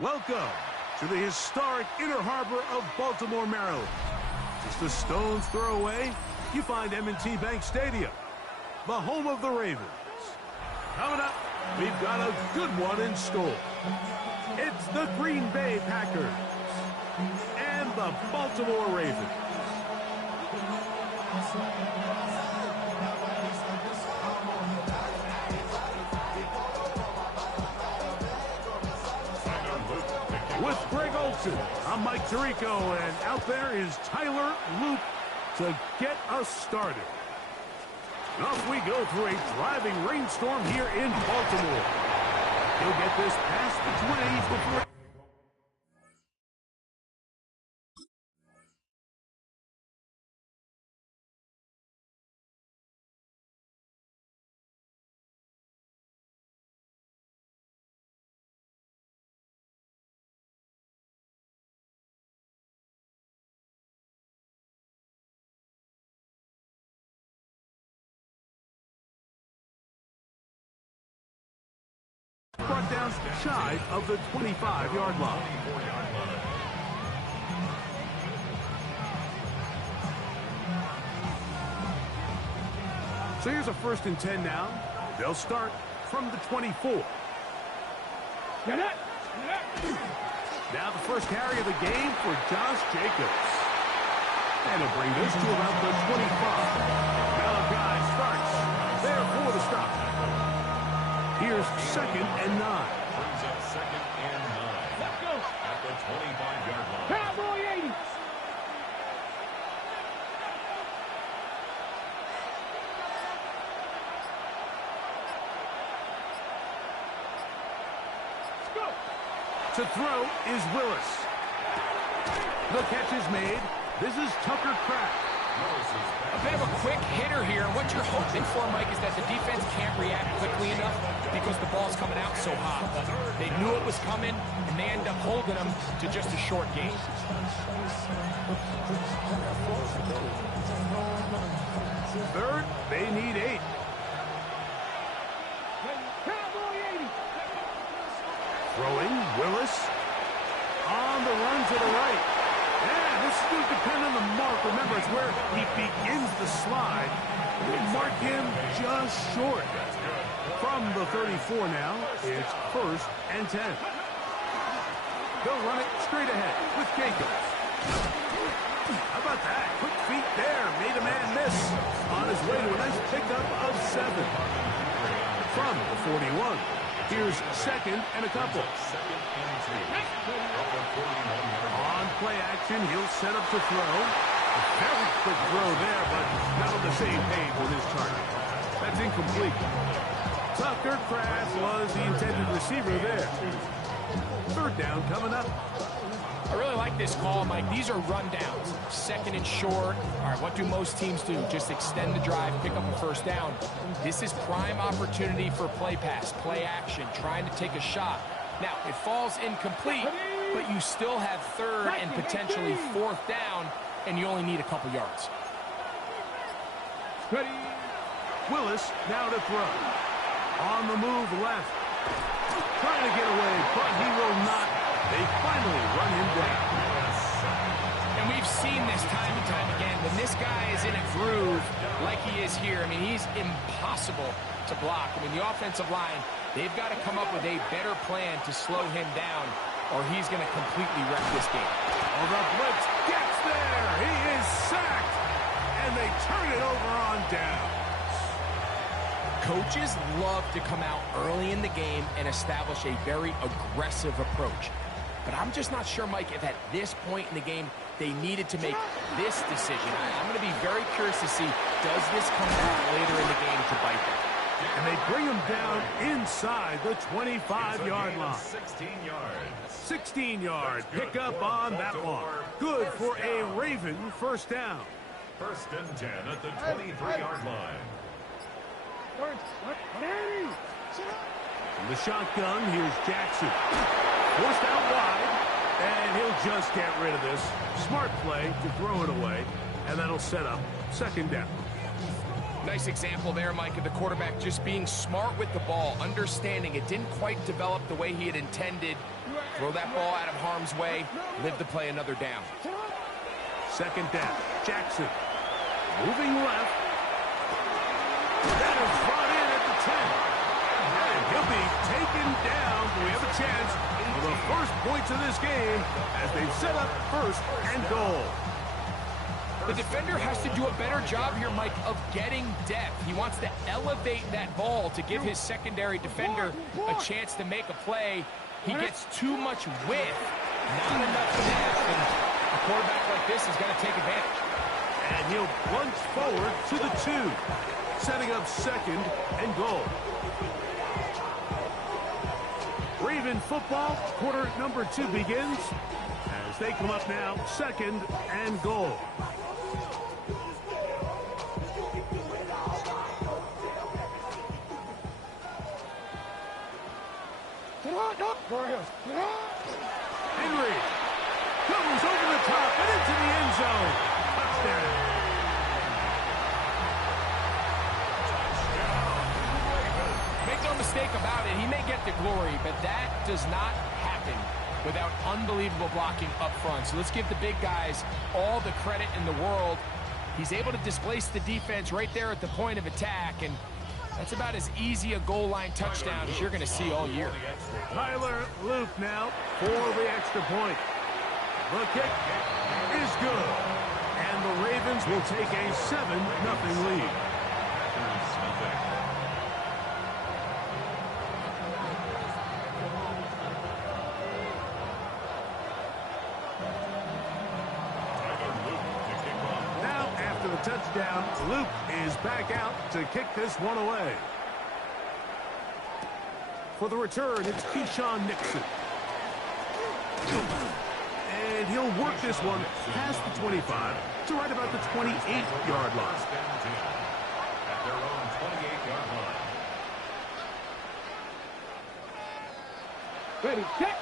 Welcome to the historic Inner Harbor of Baltimore, Maryland. Just a stone's throw away, you find M&T Bank Stadium, the home of the Ravens. Coming up, we've got a good one in store. It's the Green Bay Packers and the Baltimore Ravens. With Greg Olson, I'm Mike Tirico, and out there is Tyler Luke to get us started. Off we go through a driving rainstorm here in Baltimore. He'll get this past the 20s before... Brought down shy of the 25-yard line. So here's a 1st and 10 now. They'll start from the 24. Now the first carry of the game for Josh Jacobs. And it'll bring this to about the 25. Malachi starts there for the stop. Here's 2nd and 9. Brings up 2nd and 9. Let's go. At the 25-yard line. Cowboy 80. Let's go. To throw is Willis. The catch is made. This is Tucker Kraft. A bit of a quick hitter here, and what you're hoping for, Mike, is that the defense can't react quickly enough because the ball's coming out so hot. But they knew it was coming, and they end up holding them to just a short gain. 3rd, they need 8. Cowboy 80. Throwing, Willis. On the run to the right. Yeah, this is going to depend on the mark. Remember, it's where he begins the slide. We'll mark him just short. From the 34 now, it's 1st and 10. He'll run it straight ahead with Jacobs. How about that? Quick feet there. Made a man miss. On his way to a nice pickup of 7. From the 41. Here's 2nd and a couple. On play action, he'll set up to throw. A very quick throw there, but not on the same page with his target. That's incomplete. Tucker Kraft was the intended receiver there. 3rd down coming up. I really like this call, Mike. These are rundowns. 2nd and short. All right, what do most teams do? Just extend the drive, pick up a 1st down. This is prime opportunity for play pass, play action, trying to take a shot. Now, it falls incomplete, but you still have 3rd and potentially 4th down, and you only need a couple yards. Ready. Willis now to throw. On the move left. Trying to get away, but he will not. They finally run him down. And we've seen this time and time again. When this guy is in a groove like he is here, I mean, he's impossible to block. I mean, the offensive line, they've got to come up with a better plan to slow him down, or he's going to completely wreck this game. Oh, the blitz gets there. He is sacked. And they turn it over on down. Coaches love to come out early in the game and establish a very aggressive approach. But I'm just not sure, Mike, if at this point in the game they needed to make this decision. I'm going to be very curious to see, does this come back later in the game to bite them? And they bring him down inside the 25-yard line. 16 yards. 16-yard pickup on that one. Good for a Raven 1st down. 1st and 10 at the 23-yard line. From the shotgun, here's Jackson. Forced out wide, and he'll just get rid of this. Smart play to throw it away, and that'll set up 2nd down. Nice example there, Mike, of the quarterback just being smart with the ball, understanding it didn't quite develop the way he had intended. Throw that ball out of harm's way, live to play another down. Second down. Jackson moving left. That is brought in at the 10. And he'll be taken down. We have a chance for the first points of this game as they've set up first and goal. The defender has to do a better job here, Mike, of getting depth. He wants to elevate that ball to give his secondary defender a chance to make a play. He gets too much width, not enough depth, and a quarterback like this is going to take advantage. And he'll plunge forward to the 2, setting up second and goal. Raven football, quarter number 2 begins as they come up now, second and goal. Henry goes over the top and into the end zone. Touchdown. Make no mistake about it, he may get the glory, but that does not happen without unbelievable blocking up front. So let's give the big guys all the credit in the world. He's able to displace the defense right there at the point of attack, and that's about as easy a goal line touchdown as you're going to see all year. Tyler Luke now for the extra point. The kick is good. And the Ravens will take a 7-0 lead. Now, after the touchdown, Luke is back out to kick this one away. For the return, it's Keyshawn Nixon. And he'll work this one past the 25 to right about the 28-yard line. At their own 28-yard line. Ready, set.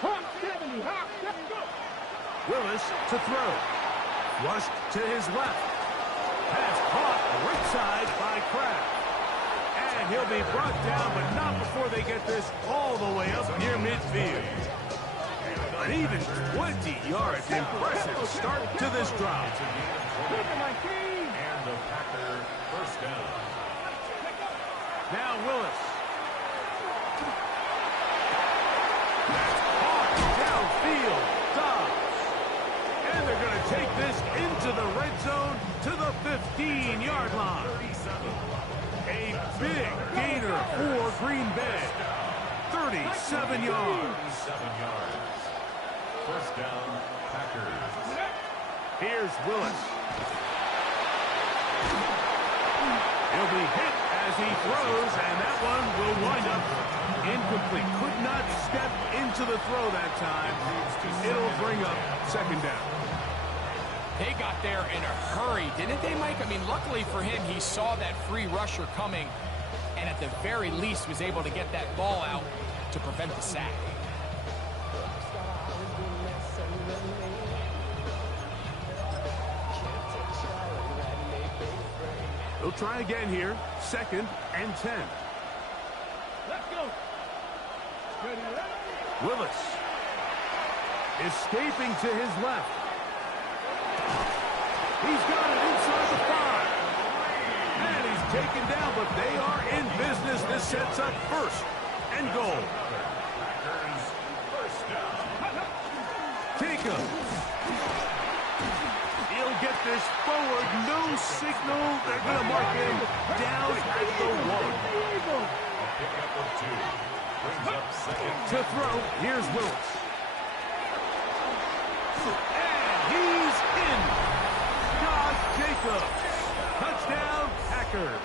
Hawk 70, Hawk, let's go. Willis to throw. Rushed to his left. Pass caught right side by Kraft. And he'll be brought down, but not before they get this all the way up near midfield. An even 20 yards. Impressive start to this drive. Look at my team. And the Packer first down. Now Willis. That's caught downfield. Dobbs. And they're going to take this into the red zone to the 15-yard line. A big gainer for Green Bay. 37 yards. 7 yards. First down, Packers. Here's Willis. He'll be hit as he throws, and that one will wind up incomplete. Could not step into the throw that time. It'll bring up second down. They got there in a hurry, didn't they, Mike? I mean, luckily for him, he saw that free rusher coming, and at the very least was able to get that ball out to prevent the sack. They'll try again here. Second and 10. Let's go. Ready, ready. Willis escaping to his left. He's got it inside the 5. And he's taken down, but they are in business. This sets up first and goal. Packers first down. Jacobs. He'll get this forward. No signal. They're going to mark him down at the 1. A pickup of 2. Brings up second. To throw, here's Willis. And he's in. Josh Jacobs. Touchdown, Packers.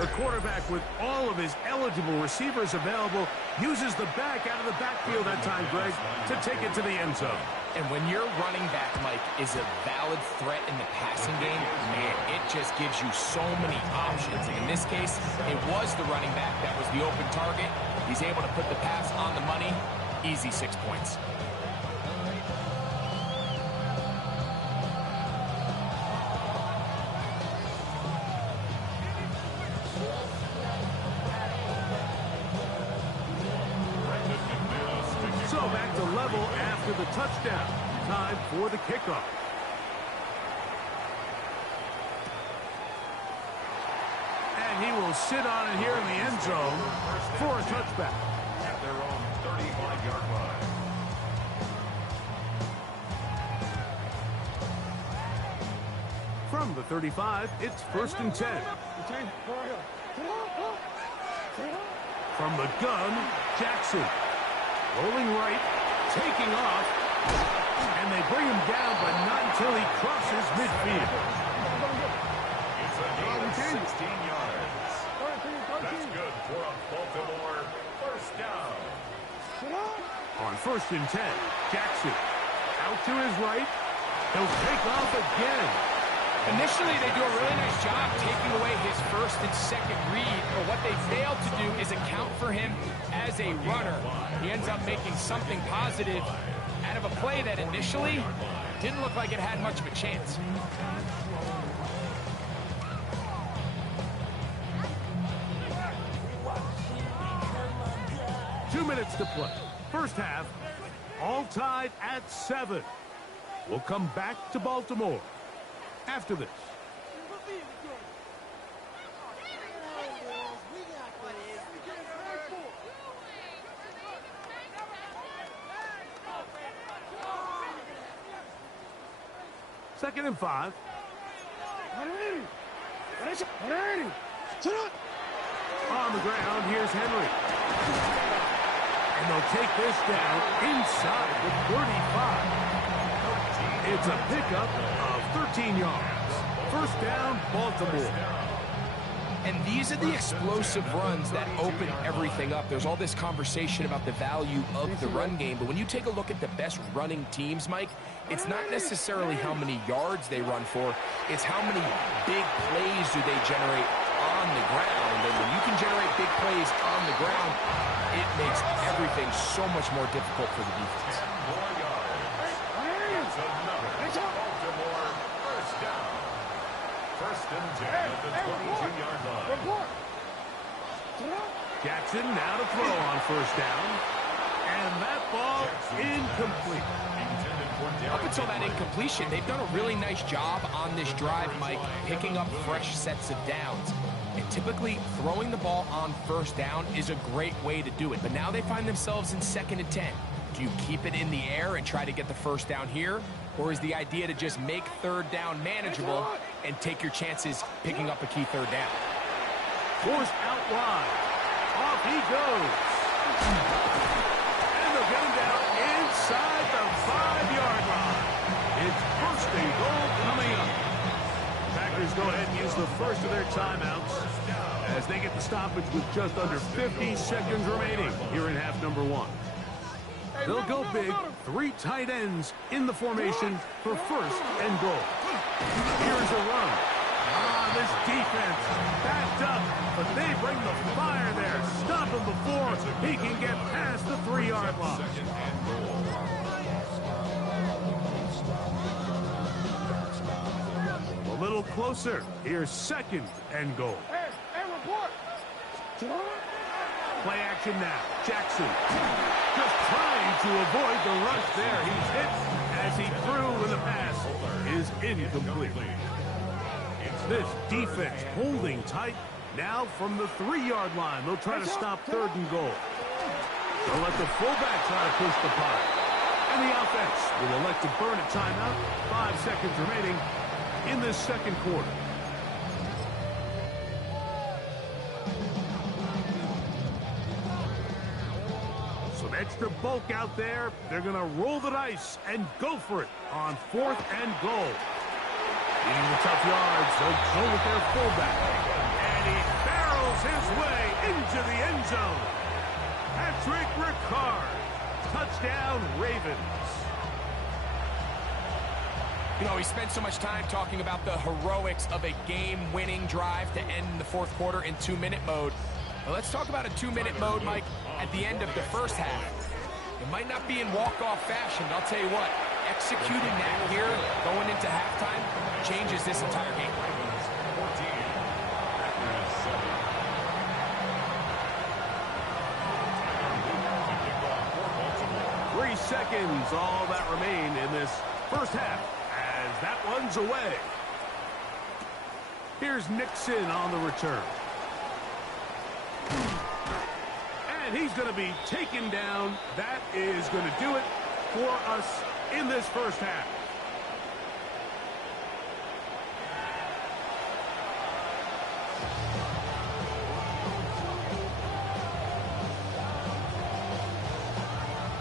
The quarterback, with all of his eligible receivers available, uses the back out of the backfield that time, Greg, to take it to the end zone. And when your running back, Mike, is a valid threat in the passing game, man, it just gives you so many options. And in this case, it was the running back that was the open target. He's able to put the pass on the money, Easy 6 points. So back to level after the touchdown. Time for the kickoff. And he will sit on it here in the end zone for a touchback. At their own 35-yard line. From the 35, it's 1st and 10. From the gun, Jackson. Rolling right, taking off, and they bring him down, but not until he crosses midfield. It's a gain of 16 yards. That's good for a Baltimore first down. On 1st and 10, Jackson. Out to his right. He'll take off again. Initially, they do a really nice job taking away his first and second read, but what they failed to do is account for him as a runner. He ends up making something positive out of a play that initially didn't look like it had much of a chance. Two minutes to play. First half, all tied at 7. We'll come back to Baltimore after this. Second and 5. On the ground, here's Henry. And they'll take this down inside the 35. It's a pickup of 13 yards. First down, Baltimore. And these are the explosive runs that open everything up. There's all this conversation about the value of the run game, but when you take a look at the best running teams, Mike, it's not necessarily how many yards they run for, it's how many big plays do they generate on the ground. And when you can generate big plays on the ground, it makes everything so much more difficult for the defense. 10 more yards. It's another Baltimore first down. 1st and 10 at the 22-yard line. Jackson now to throw on first down. And that ball incomplete. Up until that incompletion, they've done a really nice job on this drive, Mike, picking up fresh sets of downs. And typically, throwing the ball on first down is a great way to do it. But now they find themselves in 2nd and 10. Do you keep it in the air and try to get the first down here? Or is the idea to just make 3rd down manageable and take your chances picking up a key 3rd down? Forced out wide. Off he goes. And they'll get him down inside the 5-yard line. It's 1st and goal coming up. Packers go ahead and use the first of their timeouts as they get the stoppage with just under 50 seconds remaining here in half number 1. They'll go big, 3 tight ends in the formation for 1st and goal. Here's a run. This defense backed up, but they bring the fire there. Stop him before he can get past the 3-yard line. A little closer. Here's 2nd and goal. Play action now. Jackson just trying to avoid the rush there. He's hit as he threw, and the pass is incomplete. This defense holding tight. Now from the 3-yard line, they'll try to stop 3rd and goal. They'll let the fullback try to push the punt. And the offense will elect to burn a timeout. 5 seconds remaining in this 2nd quarter. Some extra bulk out there. They're going to roll the dice and go for it on 4th and goal. Needing the tough yards, they'll go with their fullback. And he barrels his way into the end zone. Patrick Ricard. Touchdown, Ravens. You know, we spent so much time talking about the heroics of a game-winning drive to end the 4th quarter in 2-minute mode. Well, let's talk about a 2-minute mode, Mike, at the end of the 1st half. It might not be in walk-off fashion, but I'll tell you what, executing that here, going into halftime, changes this entire game. 3 seconds, all that remain in this first half as that one's away. Here's Nixon on the return. And he's going to be taken down. That is going to do it for us in this first half.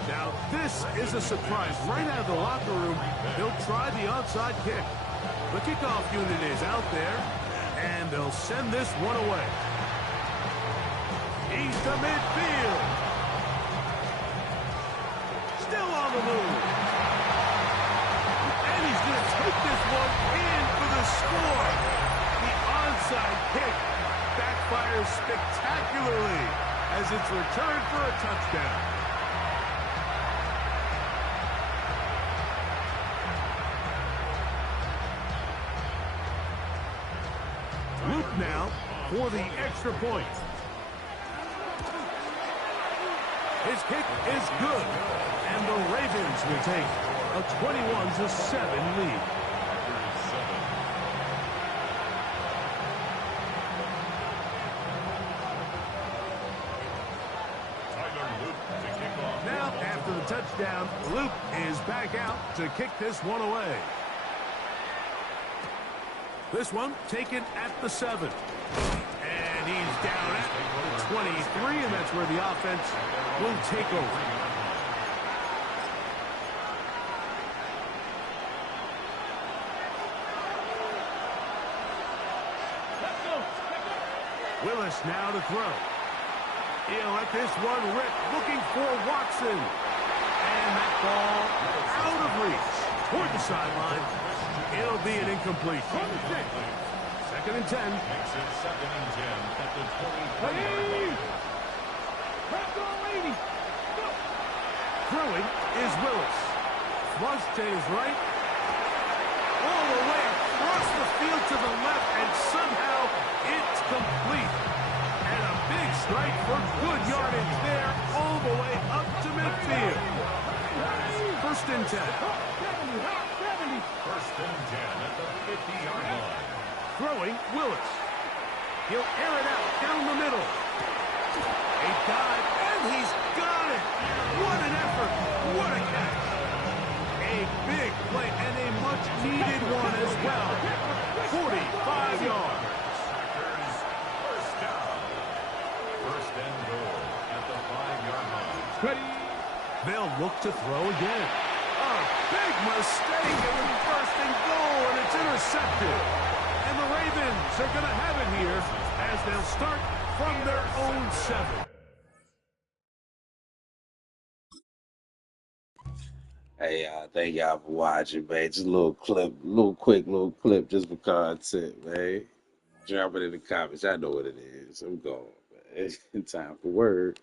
Now, this is a surprise. Right out of the locker room, they'll try the onside kick. The kickoff unit is out there, and they'll send this one away. He's to midfield. Still on the move. And he's going to take this one in for the score. The onside kick backfires spectacularly as it's returned for a touchdown. Luke now for the extra point. His kick is good, and the Ravens will take a 21-7 lead. Now, after the touchdown, Luke is back out to kick this one away. This one taken at the 7. And he's down at the 23, and that's where the offense will take over. Willis now to throw. He'll let this one rip, looking for Watson. And that ball out of reach toward the sideline. It'll be an incomplete. Second and 10. Makes it second and 10 at the 23. Throwing is Willis. Flush to his right. All the way across the field to the left, and somehow it's complete. And a big strike for good yardage there, all the way up to midfield. First and 10. First and 10 at the 50-yard line. Throwing, Willis. He'll air it out down the middle. A dive, and he's got it. What an effort. What a catch. A big play, and a much-needed one as well. 45 yards. First down. First and goal at the 5-yard line. They'll look to throw again. A big mistake. It was first and goal, and it's intercepted. And the Ravens are going to have it here as they'll start from their own 7. Hey, thank y'all for watching, man. Just a little clip, little clip just for content, man. Drop it in the comments. I know what it is. I'm going, man. Time for word.